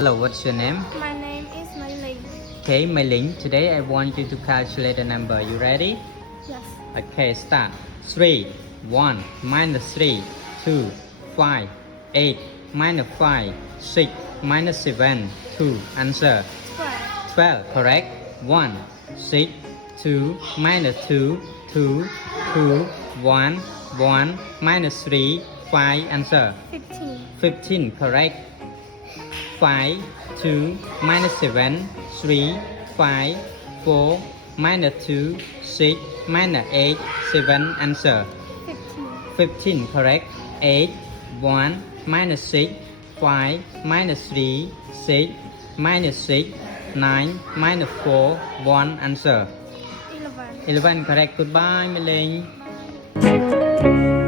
Hello, what's your name? My name is Mai. Okay, Meiling. Today I want you to calculate the number. You ready? Yes. Okay, start. 3, 1, minus 3, 2, 5, 8, minus 5, 6, minus 7, 2. Answer. 12. 12, correct. 1, 6, 2, minus 2, 2, 2, 1, 1, minus 3, 5. Answer. 15. 15, correct. 5, 2, minus 7, 3, 5, 4, minus 2, 6, minus 8, 7. Answer. 15. 15, correct. 8, 1, minus 6, 5, minus 3, 6, minus 6, 9, minus 4, 1. Answer. 11. 11, correct. Goodbye, Mei Linh. Bye.